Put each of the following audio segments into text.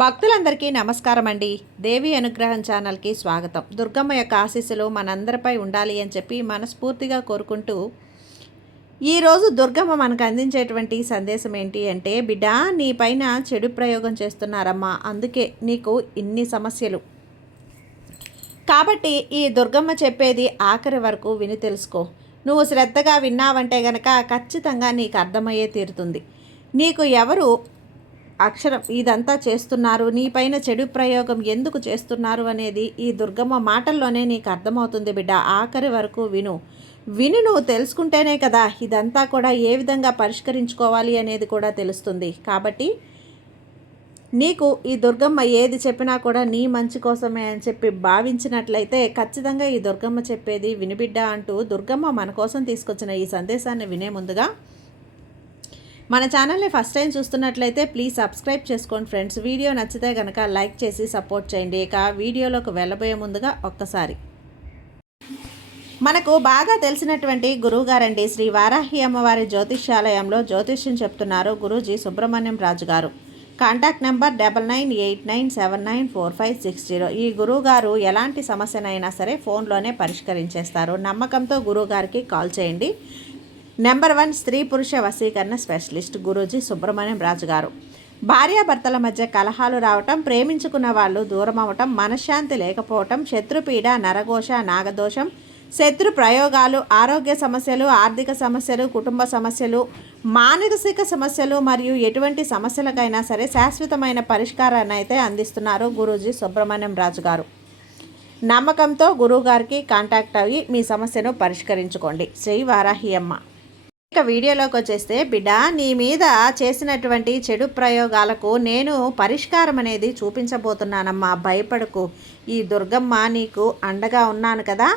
భక్తులందరికీ నమస్కారం అండి. దేవి అనుగ్రహం ఛానల్కి స్వాగతం. దుర్గమ్మ యొక్క ఆశీస్సులు మనందరిపై ఉండాలి అని చెప్పి మనస్ఫూర్తిగా కోరుకుంటూ ఈరోజు దుర్గమ్మ మనకు అందించేటువంటి సందేశం ఏంటి అంటే, బిడ్డ నీ పైన చెడు ప్రయోగం చేస్తున్నారమ్మా, అందుకే నీకు ఇన్ని సమస్యలు. కాబట్టి ఈ దుర్గమ్మ చెప్పేది ఆఖరి వరకు విని తెలుసుకో. నువ్వు శ్రద్ధగా విన్నావంటే గనక ఖచ్చితంగా నీకు అర్థమయ్యే తీరుతుంది. నీకు ఎవరు అక్షరం ఇదంతా చేస్తున్నారు, నీపైన చెడు ప్రయోగం ఎందుకు చేస్తున్నారు అనేది ఈ దుర్గమ్మ మాటల్లోనే నీకు అర్థమవుతుంది బిడ్డ. ఆఖరి వరకు విని నువ్వు తెలుసుకుంటేనే కదా ఇదంతా కూడా ఏ విధంగా పరిష్కరించుకోవాలి అనేది కూడా తెలుస్తుంది. కాబట్టి నీకు ఈ దుర్గమ్మ ఏది చెప్పినా కూడా నీ మంచి కోసమే అని చెప్పి భావించినట్లయితే ఖచ్చితంగా ఈ దుర్గమ్మ చెప్పేది వినిబిడ్డ అంటూ దుర్గమ్మ మన కోసం తీసుకొచ్చిన ఈ సందేశాన్ని వినే ముందుగా మన ఛానల్ని ఫస్ట్ టైం చూస్తున్నట్లయితే ప్లీజ్ సబ్స్క్రైబ్ చేసుకోండి ఫ్రెండ్స్. వీడియో నచ్చితే కనుక లైక్ చేసి సపోర్ట్ చేయండి. ఇక వీడియోలోకి వెళ్ళబోయే ముందుగా ఒక్కసారి మనకు బాగా తెలిసినటువంటి గురువుగారండి, శ్రీ వారాహి అమ్మవారి జ్యోతిష్యాలయంలో జ్యోతిష్యం చెప్తున్నారు గురూజీ సుబ్రహ్మణ్యం రాజు గారు. Contact number 9989794560. ఈ గురువుగారు ఎలాంటి సమస్యనైనా సరే ఫోన్లోనే పరిష్కరించేస్తారు. నమ్మకంతో గురువుగారికి కాల్ చేయండి. నెంబర్ 1 స్త్రీ పురుష వశీకరణ స్పెషలిస్ట్ గురూజీ సుబ్రహ్మణ్యం రాజు గారు. భార్యాభర్తల మధ్య కలహాలు రావటం, ప్రేమించుకున్న వాళ్ళు దూరం అవటం, మనశ్శాంతి లేకపోవటం, శత్రుపీడ, నరఘోష, నాగదోషం, శత్రు ప్రయోగాలు, ఆరోగ్య సమస్యలు, ఆర్థిక సమస్యలు, కుటుంబ సమస్యలు, మానసిక సమస్యలు మరియు ఎటువంటి సమస్యలకైనా సరే శాశ్వతమైన పరిష్కారాన్ని అయితే అందిస్తున్నారు గురూజీ సుబ్రహ్మణ్యం రాజు గారు. నమ్మకంతో గురువుగారికి కాంటాక్ట్ అయ్యి మీ సమస్యను పరిష్కరించుకోండి. శ్రీ వారాహి అమ్మ. ఇక వీడియోలోకి వచ్చేస్తే, బిడ్డ నీ మీద చేసినటువంటి చెడు ప్రయోగాలకు నేను పరిష్కారం అనేది చూపించబోతున్నానమ్మా, భయపడకు. ఈ దుర్గమ్మ నీకు అండగా ఉన్నాను కదా,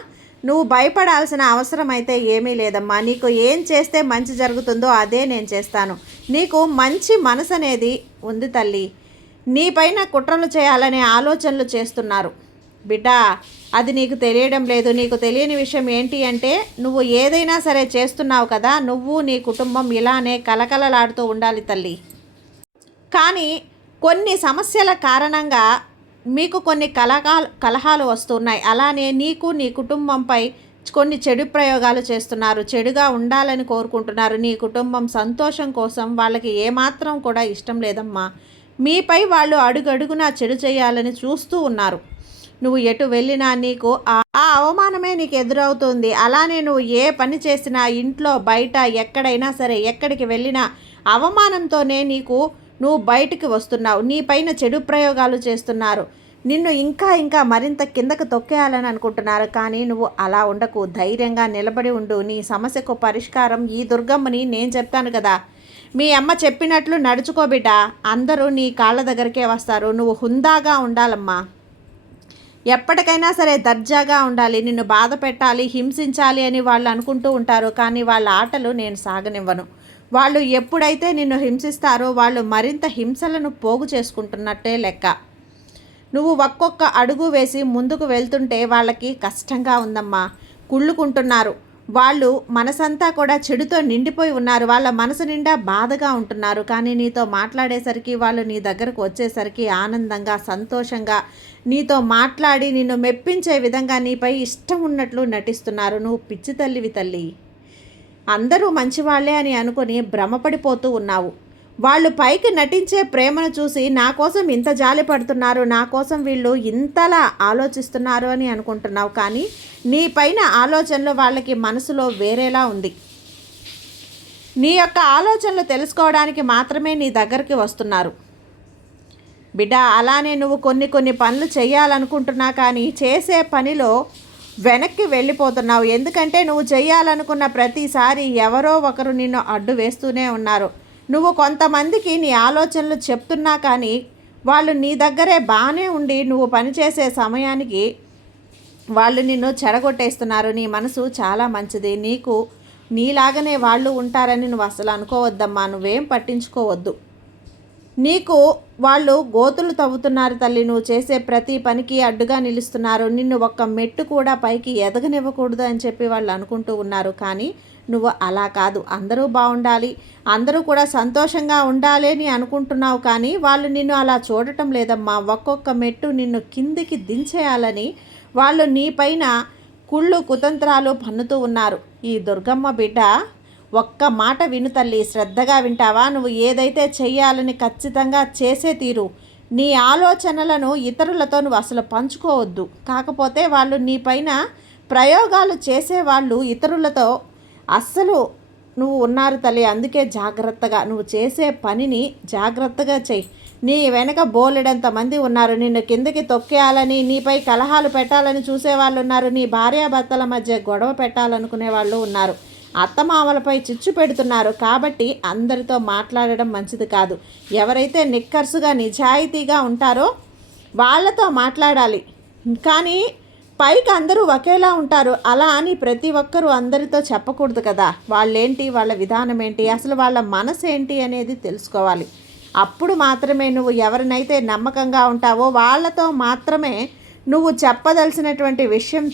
నువ్వు భయపడాల్సిన అవసరం అయితే ఏమీ లేదమ్మా. నీకు ఏం చేస్తే మంచి జరుగుతుందో అదే నేను చేస్తాను. నీకు మంచి మనసు అనేది ఉంది తల్లి. నీపైన కుట్రలు చేయాలనే ఆలోచనలు చేస్తున్నారు బిడ్డ, అది నీకు తెలియడం లేదు. నీకు తెలియని విషయం ఏంటి అంటే, నువ్వు ఏదైనా సరే చేస్తున్నావు కదా, నువ్వు నీ కుటుంబం ఇలానే కలకలలాడుతూ ఉండాలి తల్లి. కానీ కొన్ని సమస్యల కారణంగా మీకు కొన్ని కలహాలు వస్తున్నాయి. అలానే నీకు నీ కుటుంబంపై కొన్ని చెడు ప్రయోగాలు చేస్తున్నారు. చెడుగా ఉండాలని కోరుకుంటున్నారు. నీ కుటుంబం సంతోషం కోసం వాళ్ళకి ఏమాత్రం కూడా ఇష్టం లేదమ్మా. మీపై వాళ్ళు అడుగడుగునా చెడు చేయాలని చూస్తూ ఉన్నారు. నువ్వు ఎటు వెళ్ళినా నీకు ఆ అవమానమే నీకు ఎదురవుతుంది. అలానే నువ్వు ఏ పని చేసినా, ఇంట్లో బయట ఎక్కడైనా సరే, ఎక్కడికి వెళ్ళినా అవమానంతోనే నువ్వు బయటికి వస్తున్నావు. నీ పైన చెడు ప్రయోగాలు చేస్తున్నారు. నిన్ను ఇంకా మరింత కిందకు తొక్కేయాలని అనుకుంటున్నారు. కానీ నువ్వు అలా ఉండకు, ధైర్యంగా నిలబడి ఉండు. నీ సమస్యకు పరిష్కారం ఈ దుర్గమ్మని నేను చెప్తాను కదా. మీ అమ్మ చెప్పినట్లు నడుచుకోబిడ్డ. అందరూ నీ కాళ్ళ దగ్గరికే వస్తారు. నువ్వు హుందాగా ఉండాలమ్మా. ఎప్పటికైనా సరే దర్జాగా ఉండాలి. నిన్ను బాధ పెట్టాలి, హింసించాలి అని వాళ్ళు అనుకుంటూ ఉంటారు. కానీ వాళ్ళ ఆటలు నేను సాగనివ్వను. వాళ్ళు ఎప్పుడైతే నిన్ను హింసిస్తారో వాళ్ళు మరింత హింసలను పోగు చేసుకుంటున్నట్టే లెక్క. నువ్వు ఒక్కొక్క అడుగు వేసి ముందుకు వెళ్తుంటే వాళ్ళకి కష్టంగా ఉందమ్మా, కుళ్ళుకుంటున్నారు. వాళ్ళు మనసంతా కూడా చెడుతో నిండిపోయి ఉన్నారు. వాళ్ళ మనసు నిండా బాధగా ఉంటున్నారు. కానీ నీతో మాట్లాడేసరికి, వాళ్ళు నీ దగ్గరకు వచ్చేసరికి ఆనందంగా, సంతోషంగా నీతో మాట్లాడి నిన్ను మెప్పించే విధంగా నీపై ఇష్టం ఉన్నట్లు నటిస్తున్నారు. నువ్వు పిచ్చి తల్లివి తల్లి. అందరూ మంచివాళ్లే అని అనుకుని భ్రమపడిపోతూ ఉన్నావు. వాళ్ళు పైకి నటించే ప్రేమను చూసి నా కోసం ఇంత జాలి పడుతున్నారు, నా కోసం వీళ్ళు ఇంతలా ఆలోచిస్తున్నారు అని అనుకుంటున్నావు. కానీ నీ పైన ఆలోచనలు వాళ్ళకి మనసులో వేరేలా ఉంది. నీ యొక్క ఆలోచనలు తెలుసుకోవడానికి మాత్రమే నీ దగ్గరికి వస్తున్నారు బిడ్డ. అలానే నువ్వు కొన్ని పనులు చేయాలనుకుంటున్నా కానీ చేసే పనిలో వెనక్కి వెళ్ళిపోతున్నావు. ఎందుకంటే నువ్వు చేయాలనుకున్న ప్రతిసారి ఎవరో ఒకరు నిన్ను అడ్డు వేస్తూనే ఉన్నారు. నువ్వు కొంతమందికి నీ ఆలోచనలు చెప్తున్నా కానీ వాళ్ళు నీ దగ్గరే బాగానే ఉండి నువ్వు పనిచేసే సమయానికి వాళ్ళు నిన్ను చెడగొట్టేస్తున్నారు. నీ మనసు చాలా మంచిది. నీలాగనే వాళ్ళు ఉంటారని నువ్వు అసలు అనుకోవద్దమ్మా. నువ్వేం పట్టించుకోవద్దు. నీకు వాళ్ళు గోతులు తవ్వుతున్నారు తల్లి. నువ్వు చేసే ప్రతి పనికి అడ్డుగా నిలుస్తున్నారు. నిన్ను ఒక్క మెట్టు కూడా పైకి ఎదగనివ్వకూడదు అని చెప్పి వాళ్ళు అనుకుంటూ ఉన్నారు. కానీ నువ్వు అలా కాదు, అందరూ బాగుండాలి, అందరూ కూడా సంతోషంగా ఉండాలి అని అనుకుంటున్నావు, కానీ వాళ్ళు నిన్ను అలా చూడటం లేదమ్మా. ఒక్కొక్క మెట్టు నిన్ను కిందికి దించేయాలని వాళ్ళు నీపైన కుళ్ళు కుతంత్రాలు పన్నుతూ ఉన్నారు. ఈ దుర్గమ్మ బిడ్డ, ఒక్క మాట విను తల్లి, శ్రద్ధగా వింటావా? నువ్వు ఏదైతే చెయ్యాలని ఖచ్చితంగా చేసే తీరు. నీ ఆలోచనలను ఇతరులతో నువ్వు అసలు పంచుకోవద్దు. కాకపోతే వాళ్ళు నీపైన ప్రయోగాలు చేసేవాళ్ళు ఇతరులతో అస్సలు నువ్వు ఉన్నారు తల్లి. అందుకే జాగ్రత్తగా నువ్వు చేసే పనిని జాగ్రత్తగా చెయ్యి. నీ వెనక బోలెడంత మంది ఉన్నారు, నిన్ను కిందకి తొక్కేయాలని, నీపై కలహాలు పెట్టాలని చూసేవాళ్ళు ఉన్నారు, నీ భార్యాభర్తల మధ్య గొడవ పెట్టాలనుకునే వాళ్ళు ఉన్నారు, అత్తమామలపై చిచ్చు పెడుతున్నారు. కాబట్టి అందరితో మాట్లాడడం మంచిది కాదు. ఎవరైతే నిక్కర్సుగా నిజాయితీగా ఉంటారో వాళ్ళతో మాట్లాడాలి. కానీ పైకి అందరూ ఒకేలా ఉంటారు, అలా అని ప్రతి ఒక్కరూ అందరితో చెప్పకూడదు కదా. వాళ్ళేంటి, వాళ్ళ విధానం ఏంటి, అసలు వాళ్ళ మనసు ఏంటి అనేది తెలుసుకోవాలి. అప్పుడు మాత్రమే నువ్వు ఎవరినైతే నమ్మకంగా ఉంటావో వాళ్ళతో మాత్రమే నువ్వు చెప్పదలసినటువంటి విషయం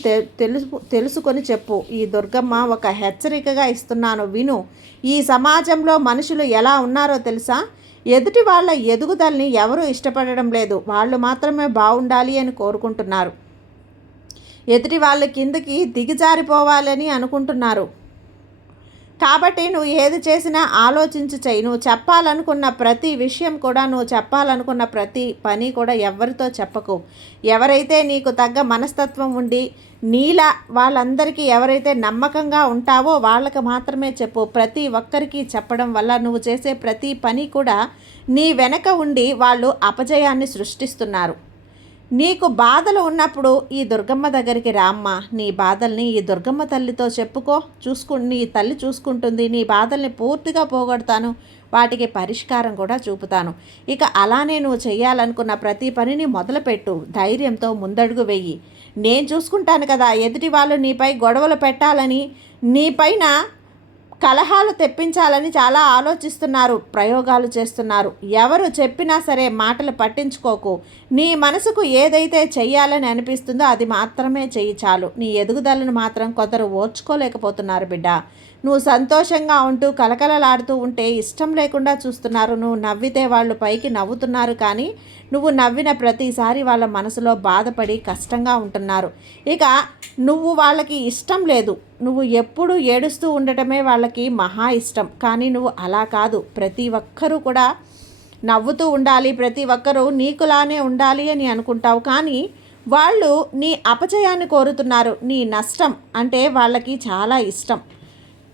తెలుసుకొని చెప్పు. ఈ దుర్గమ్మ ఒక హెచ్చరికగా ఇస్తున్నాను, విను. ఈ సమాజంలో మనుషులు ఎలా ఉన్నారో తెలుసా? ఎదుటి వాళ్ళ ఎదుగుదలని ఎవరూ ఇష్టపడడం లేదు, వాళ్ళు మాత్రమే బాగుండాలి అని కోరుకుంటున్నారు. ఎదుటి వాళ్ళ కిందకి దిగజారిపోవాలని అనుకుంటున్నారు. కాబట్టి నువ్వు ఏది చేసినా ఆలోచించి చెయ్యి. నువ్వు చెప్పాలనుకున్న ప్రతి విషయం కూడా, నువ్వు చెప్పాలనుకున్న ప్రతి పని కూడా ఎవరితో చెప్పకు. ఎవరైతే నీకు తగ్గ మనస్తత్వం ఉండి నీలా వాళ్ళందరికీ ఎవరైతే నమ్మకంగా ఉంటావో వాళ్ళకి మాత్రమే చెప్పు. ప్రతి ఒక్కరికి చెప్పడం వల్ల నువ్వు చేసే ప్రతి పని కూడా నీ వెనక ఉండి వాళ్ళు అపజయాన్ని సృష్టిస్తున్నారు. నీకు బాధలు ఉన్నప్పుడు ఈ దుర్గమ్మ దగ్గరికి రామ్మా. నీ బాధల్ని ఈ దుర్గమ్మ తల్లితో చెప్పుకో. నీ తల్లి చూసుకుంటుంది. నీ బాధల్ని పూర్తిగా పోగొడతాను, వాటికి పరిష్కారం కూడా చూపుతాను. ఇక అలానే నువ్వు చేయాలనుకున్న ప్రతి పనిని మొదలుపెట్టు. ధైర్యంతో ముందడుగు వెయ్యి. నేను చూసుకుంటాను కదా. ఎదుటి వాళ్ళు నీపై గొడవలు పెట్టాలని, నీపైన కలహాలు తెప్పించాలని చాలా ఆలోచిస్తున్నారు, ప్రయోగాలు చేస్తున్నారు. ఎవరు చెప్పినా సరే మాటలు పట్టించుకోకు. నీ మనసుకు ఏదైతే చెయ్యాలని అనిపిస్తుందో అది మాత్రమే చెయ్యి చాలు. నీ ఎదుగుదలను మాత్రం కొందరు ఓర్చుకోలేకపోతున్నారు బిడ్డ. నువ్వు సంతోషంగా ఉంటూ కలకలలాడుతూ ఉంటే ఇష్టం లేకుండా చూస్తున్నారు. నువ్వు నవ్వితే వాళ్ళు పైకి నవ్వుతున్నారు, కానీ నువ్వు నవ్విన ప్రతిసారి వాళ్ళ మనసులో బాధపడి కష్టంగా ఉంటున్నారు. ఇక నువ్వు వాళ్ళకి ఇష్టం లేదు, నువ్వు ఎప్పుడూ ఏడుస్తూ ఉండటమే వాళ్ళకి మహా ఇష్టం. కానీ నువ్వు అలా కాదు. ప్రతి ఒక్కరూ కూడా నవ్వుతూ ఉండాలి, ప్రతి ఒక్కరూ నీకులానే ఉండాలి అని అనుకుంటావు. కానీ వాళ్ళు నీ అపజయాన్ని కోరుతున్నారు. నీ నష్టం అంటే వాళ్ళకి చాలా ఇష్టం.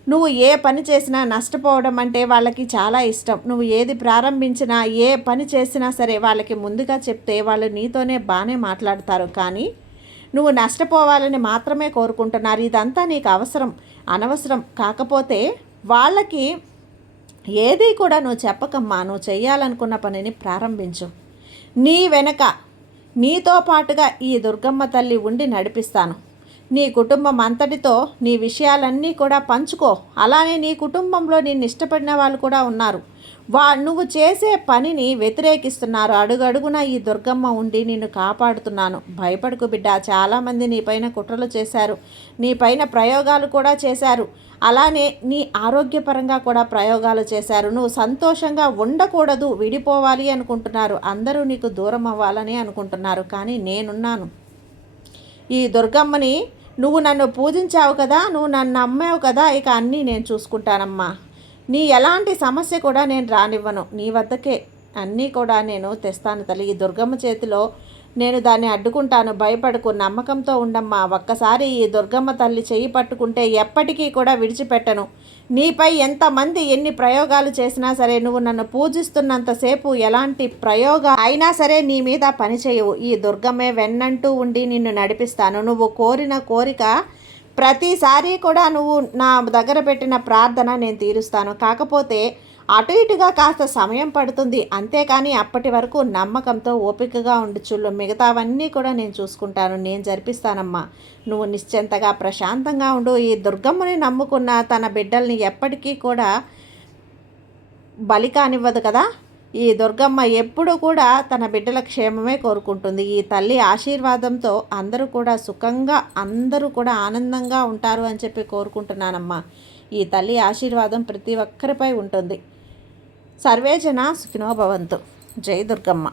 నువ్వు ఏ పని చేసినా నష్టపోవడం అంటే వాళ్ళకి చాలా ఇష్టం. నువ్వు ఏది ప్రారంభించినా, ఏ పని చేసినా సరే వాళ్ళకి ముందుగా చెప్తే వాళ్ళు నీతోనే బాగానే మాట్లాడతారు. కానీ నువ్వు నష్టపోవాలని మాత్రమే కోరుకుంటున్నారు. ఇదంతా నీకు అవసరం అనవసరం. కాకపోతే వాళ్ళకి ఏది కూడా నువ్వు చెప్పకమ్మా. నువ్వు చేయాలనుకున్న పనిని ప్రారంభించు. నీ వెనక నీతో పాటుగా ఈ దుర్గమ్మ తల్లి ఉండి నడిపిస్తాను. నీ కుటుంబం అంతటితో నీ విషయాలన్నీ కూడా పంచుకో. అలానే నీ కుటుంబంలో నిన్ను ఇష్టపడిన వాళ్ళు కూడా ఉన్నారు. నువ్వు చేసే పనిని వ్యతిరేకిస్తున్నారు. అడుగడుగున ఈ దుర్గమ్మ ఉండి నిన్ను కాపాడుతున్నాను. భయపడకు బిడ్డ. చాలామంది నీపైన కుట్రలు చేశారు, నీపైన ప్రయోగాలు కూడా చేశారు. అలానే నీ ఆరోగ్యపరంగా కూడా ప్రయోగాలు చేశారు. నువ్వు సంతోషంగా ఉండకూడదు, విడిపోవాలి అనుకుంటున్నారు. అందరూ నీకు దూరం అవ్వాలని అనుకుంటున్నారు. కానీ నేనున్నాను. ఈ దుర్గమ్మని నువ్వు నన్ను పూజించావు కదా, నువ్వు నన్ను నమ్మావు కదా, ఇక అన్నీ నేను చూసుకుంటానమ్మా. నీ ఎలాంటి సమస్య కూడా నేను రానివ్వను. నీ వద్దకే అన్నీ కూడా నేను తెస్తాను తల్లి. ఈ దుర్గమ్మ చేతిలో నేను దాన్ని అడ్డుకుంటాను. భయపడకు, నమ్మకంతో ఉండమ్మా. ఒక్కసారి ఈ దుర్గమ్మ తల్లి చెయ్యి పట్టుకుంటే ఎప్పటికీ కూడా విడిచిపెట్టను. నీపై ఎంతమంది ఎన్ని ప్రయోగాలు చేసినా సరే, నువ్వు నన్ను పూజిస్తున్నంతసేపు ఎలాంటి ప్రయోగం అయినా సరే నీ మీద పనిచేయవు. ఈ దుర్గమ్మే వెన్నంటూ ఉండి నిన్ను నడిపిస్తాను. నువ్వు కోరిన కోరిక ప్రతిసారి కూడా నువ్వు నా దగ్గర పెట్టిన ప్రార్థన నేను తీరుస్తాను. కాకపోతే అటు ఇటుగా కాస్త సమయం పడుతుంది, అంతేకాని అప్పటి వరకు నమ్మకంతో ఓపికగా ఉండుచుళ్ళు. మిగతావన్నీ కూడా నేను చూసుకుంటాను, నేను జరిపిస్తానమ్మా. నువ్వు నిశ్చింతగా ప్రశాంతంగా ఉండు. ఈ దుర్గమ్మని నమ్ముకున్న తన బిడ్డల్ని ఎప్పటికీ కూడా బలి కానివ్వదు కదా. ఈ దుర్గమ్మ ఎప్పుడు కూడా తన బిడ్డల క్షేమమే కోరుకుంటుంది. ఈ తల్లి ఆశీర్వాదంతో అందరూ కూడా సుఖంగా, అందరూ కూడా ఆనందంగా ఉంటారు అని చెప్పి కోరుకుంటున్నానమ్మా. ఈ తల్లి ఆశీర్వాదం ప్రతి ఒక్కరిపై ఉంటుంది. సర్వే జనా సుఖినో భవంతు. జై దుర్గమ్మ.